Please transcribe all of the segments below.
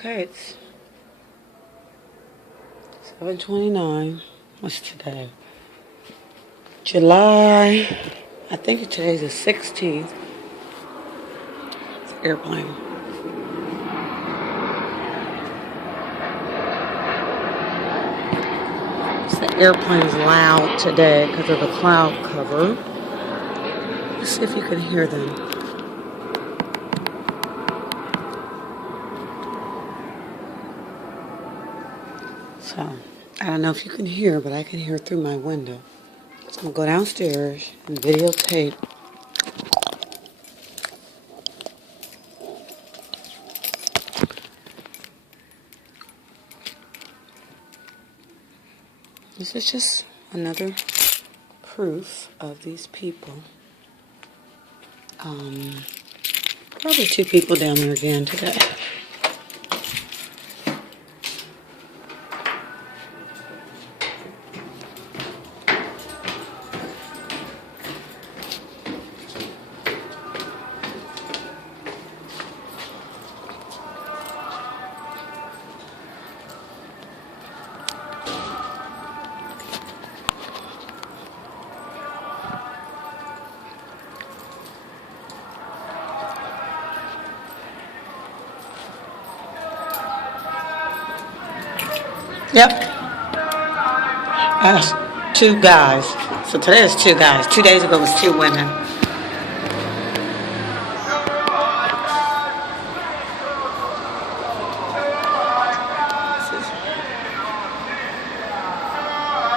Okay, it's 7:29. What's today? July. I think today's the 16th. It's an airplane. So the airplane's loud today because of the cloud cover. Let's see if you can hear them. So, I don't know if you can hear, but I can hear through my window. So I'm going to go downstairs and videotape. This is just another proof of these people. Probably two people down there again today. Yep. That's two guys. So today is two guys. 2 days ago was two women.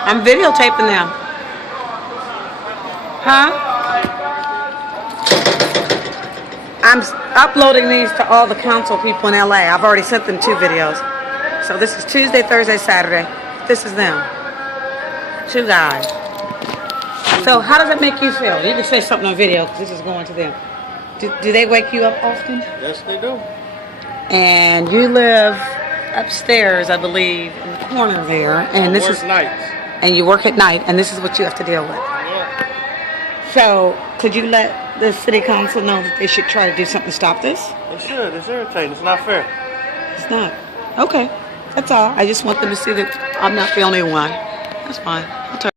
I'm videotaping them. Huh? I'm uploading these to all the council people in LA. I've already sent them 2 videos. So this is Tuesday, Thursday, Saturday. This is them. 2 guys. So how does it make you feel? You can say something on video because this is going to them. Do they wake you up often? Yes, they do. And you live upstairs, I believe, in the corner there. And this is nights. And you work at night, and this is what you have to deal with. Yeah. So could you let the city council know that they should try to do something to stop this? They should. It's irritating. It's not fair. It's not. Okay. That's all. I just want them to see that I'm not the only one. That's fine. I'll turn